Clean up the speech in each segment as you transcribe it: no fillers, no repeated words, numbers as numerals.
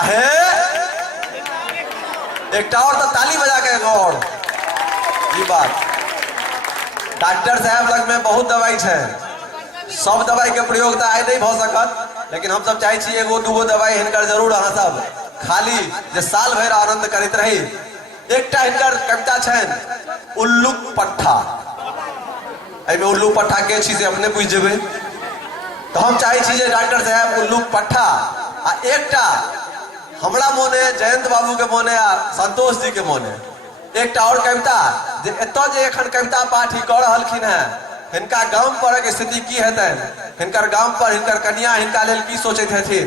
आहे एक और तो ताली बजा के और ये बात डॉक्टर साहब लग में बहुत दवाई है, सब दवाई के प्रयोग तो आए नहीं भ सकत, लेकिन हम सब चाहे एगो दूगो दवाई हिनकर जरूर अहाँ सब खाली जे साल भर आनंद करते रही। एक हिनकर कविता छन उल्लू पट्ठा, एमे उल्लू पट्ठा के छी से अपने पूछ जेबे, तो हम चाहे छी जे डॉक्टर साहब उल्लू पट्ठा आ एकटा हमरा मोने जयंत बाबू के मोने आ संतोष जी के मोने एक और कविता जे एतो जे एखन कविता पाठ ही कर रहलखिन है, हिनका गांव पर के स्थिति की हेतै, हिनकर गांव पर हिनकर कन्या हिनका लेल की सोचैत हेथिन,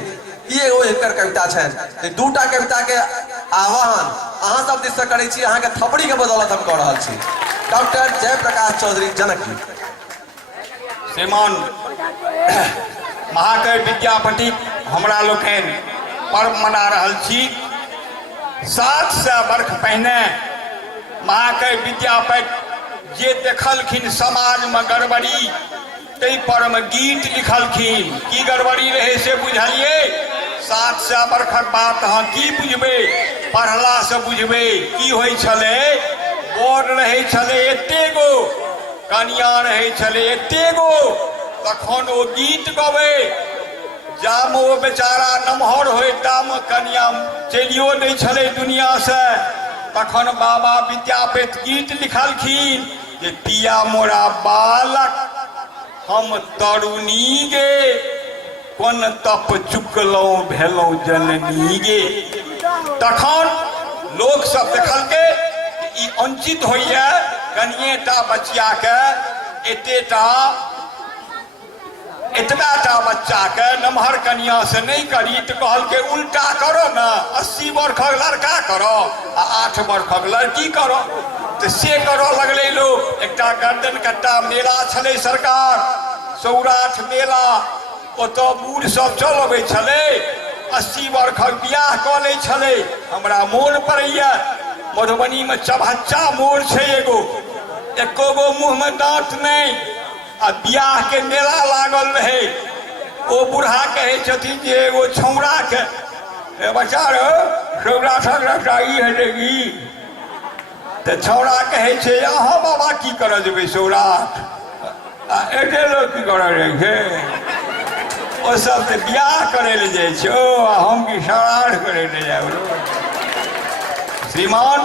ई एगो हिनकर कविता छनि। दूटा कविता के आह्वान अहाँ सब दिस से करै छी, अहाँ के थपड़ी के बदौलत हम कह रहल छी। डॉक्टर जयप्रकाश चौधरी जनकी। श्रीमान महाकवि विद्यापति हमरा लोकनि पर्व मना रहल छी। 700 वर्ष पहिने महाकवि विद्यापति जे देखलखिन समाज में गड़बड़ी तै पर में गीत लिखलखिन। की गड़बड़ी रहे से बुझलिए? 700 वर्षक बात अहाँ की बुझबे, पढ़ला से बुझबे। की होइ छले? बोर्ड रहे छले एतेगो, कनिया रहे छले एतेगो, तखन ओ गीत गवे, जाम ओ बेचारा नमहर होय ताम कनिया चलियो दै छले दुनिया से। तखन बाबा विद्यापति गीत लिखलखिन जे पिया मोरा बालक हम तरुणी गे, कोन तप चुकलौं भेलौं जननी गे। तखन लोक सब देखलकै ई अंचित होइए कनिएटा बचिया के एतबाटा बच्चा के नमहर कनिया से नहीं करी, तो कहल के उल्टा करो ना, 80 वर्षक लड़का करो आ 8 वर्षक लड़की करो। तो से करो लगले लोग। एकटा गर्दन कट्टा मेला छले सरकार, सौराठ मेला, ओतो बूढ़ सब चल अबै छले, 80 वर्षक बियाह कऽ लै छले। हमरा मोन पड़ैया मधुबनी में चभच्चा मोड़ छै एगो, एको गो मुँह में दांत नहीं, आ बियाह के मेला लागल रहे। ओ बूढ़ा कहे छथिन जे एगो छौड़ा के बच्चा रो छौड़ा सब रटाई हेगी, तो छौड़ा कहे छे अहाँ बाबा की कर जेबै सौराठ, एते लोग की कर रहे छे ओ सब तो बियाह करे ले जाए छे, हम की सराठ करे ले जाए। श्रीमान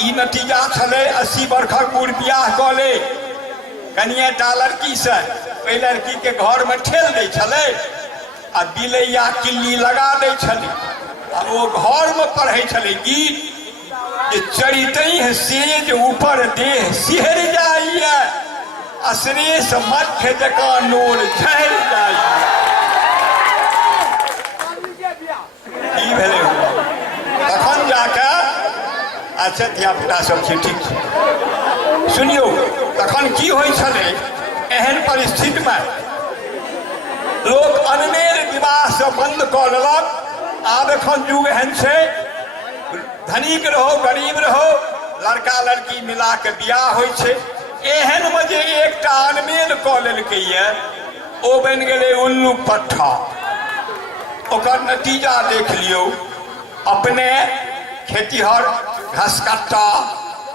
ई नतीजा छले 80 वर्षक बूढ़ बियाह कऽ ले, कनिएटा लड़की से ओहि लड़की के घर में ठेल दै छले आ बिलैया किल्ली लगा दै छले, आ वो घर में पढ़े छले गीत जे चरितै है सेज ऊपर देह सिहर जाइए, अश्रेष मध्य जकाँ नोर झड़ जाइए। की भेलै तखन जाके अच्छा धियापुता सब छै ठीक छै। सुनियो तखन की होइ छलै, एहन परिस्थिति में लोग अनमेल विवाह से बंद कऽ लेलक। आब एखन युग एहन छै, धनिक रहो गरीब रहो लड़का लड़की मिला के बियाह होइ छै। एहन में जे एकटा अनमेल कऽ लेलकैए ओ बनि गेलै उल्लू पट्ठा। ओकर नतीजा देख लियौ, अपने खेतीहर घसकट्टा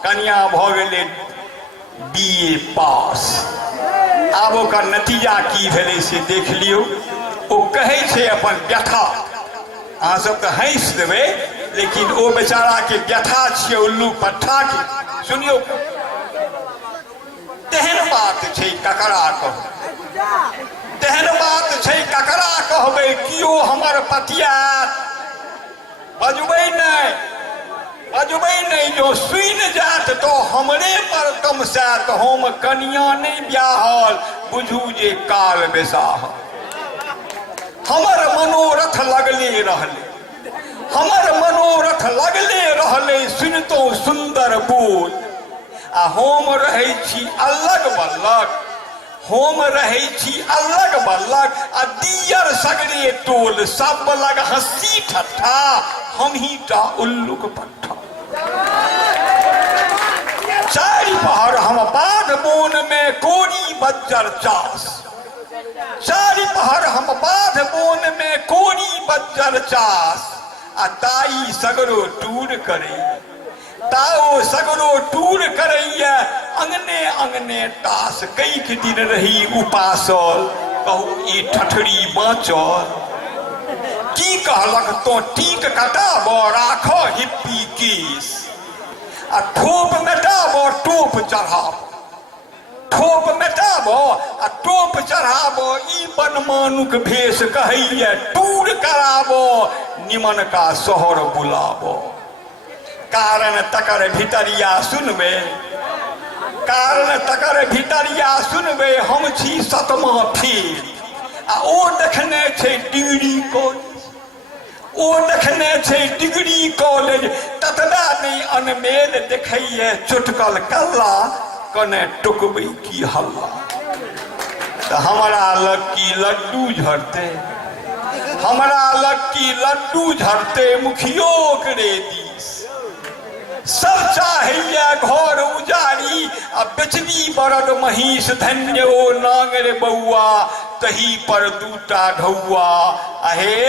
कनिया भऽ गेलै BA पास। आब ओकर नतीजा की भेलै से देख लियौ। ओ कहै छै अपन व्यथा, अहाँ सब तऽ हँसि देबै, लेकिन ओ बेचारा के व्यथा छियै उल्लू पट्ठा के। सुनियौ तेहन बात छै ककरा कहू, तेहन बात छै ककरा कहबै, कियो हमर पतियात बजबै नहीं, बजबै नहीं, जो सुनि जात तो हमरे पर तमसात, हम कनिया नहीं ब्याहल बुझू जे काल बेसाहल। हमर मनोरथ लगले रहले, हमर मनोरथ लगले रहले, सुनतो सुंदर बोल, आ हम रहै छी अलग बल्लक, हम रहै छी अलग बल्लक, आ दियर सगरे टोल सब लग हंसी ठट्ठा, हम ही टा उल्लूक पट्ठा। चारि पहर हम बाध बोन में कोरी बज्जर चास, चारि पहर हम बाध बोन में कोरी बज्जर चास, आ ताई सगरो टूर करे, ताओ सगरो टूर करैया, अंगने अंगने तास कई दिन रही उपासल, कहू ई ठठरी बाँचल। की कहलक तो टीक कटाब राख हिप्पी केस, आ ठोप मेटाब टोप चढ़ाब, ठोप मेटाब आ टोप चढ़ाब, ई बनमानुक भेष कहैया टूर कराब, निमन का शहर बुलाब। कारण तकर भितरिया सुनबे, कारण तकर भितरिया सुनबे, हम छी सतमा फेल, आ ओ देखने छै डिग्री कॉलेज, ओ देखने छै डिग्री कॉलेज, ततबा नहीं अनमेल देखैया चुटकल कल्ला, कने टुकबै की हल्ला। तो हमारा लक्की लड्डू झड़ते, हमारा लक्की लड्डू झड़ते, मुखियो करे दिस सब चाहैया घर उजारी, आ बेचबी बरद महीष धन्य ओ नांगर बउआ, तही पर दूटा ढौआ। आहे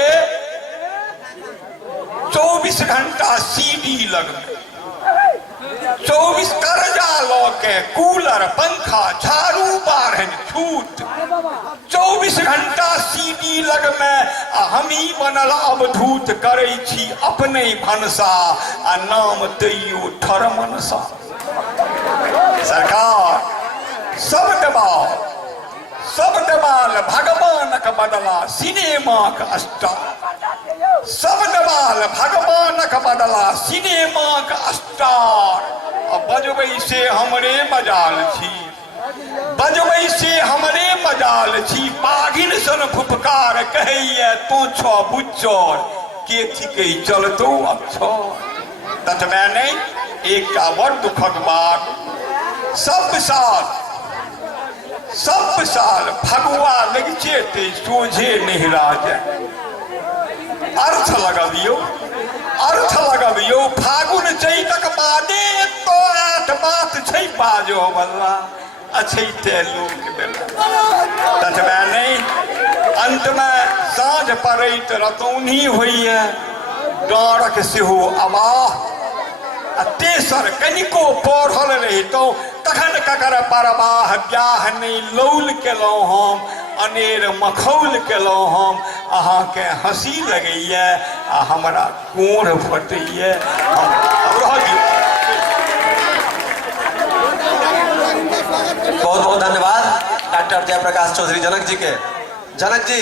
24 घंटा सीडी लगबे, 24 कर्जा ल के कूलर पंखा झाड़ू बारहन छूट, 24 घंटा सीडी लगमे, आ हमी बनल अवधूत करै छी अपने भनसा, आ नाम तैयो ठर मनसा। सरकार सब दबाव, सब दबाल भगवानक बदला सिनेमाक स्टार, सब दबाल भगवानक बदला सिनेमाक स्टार। बजबै से हमरे मजाल छी, बजबै से हमरे मजाल छी, बाघिन सन फुफकार कहैया तो छ बुच्चर, के थिकै चलतो अक्षर। ततबे नहीं एकटा बड़ दुखक बात, सब साल फगुआ लग चेते सोझे नहिरा जाए। अर्थ लगबियो, अर्थ लगबियो, फागुन चैतक बादे तो आठ बात छै बाजो बल्ला, अछैते लोक देला। ततबे नहीं अंत में साँझ पड़ैत रतौनी होइए, डाँरक सेहो अवाह, आ तेसर कनिको पढ़ल रहितौ तखन ककर परवाह ब्याह नहीं लौल केलहुँ हम, अनेर मखौल केलहुँ हम, अहाँके हँसी लगैए आ हमरा कोढ़ फटैए। बहुत बहुत धन्यवाद डॉक्टर जयप्रकाश चौधरी जनक जी के। जनक जी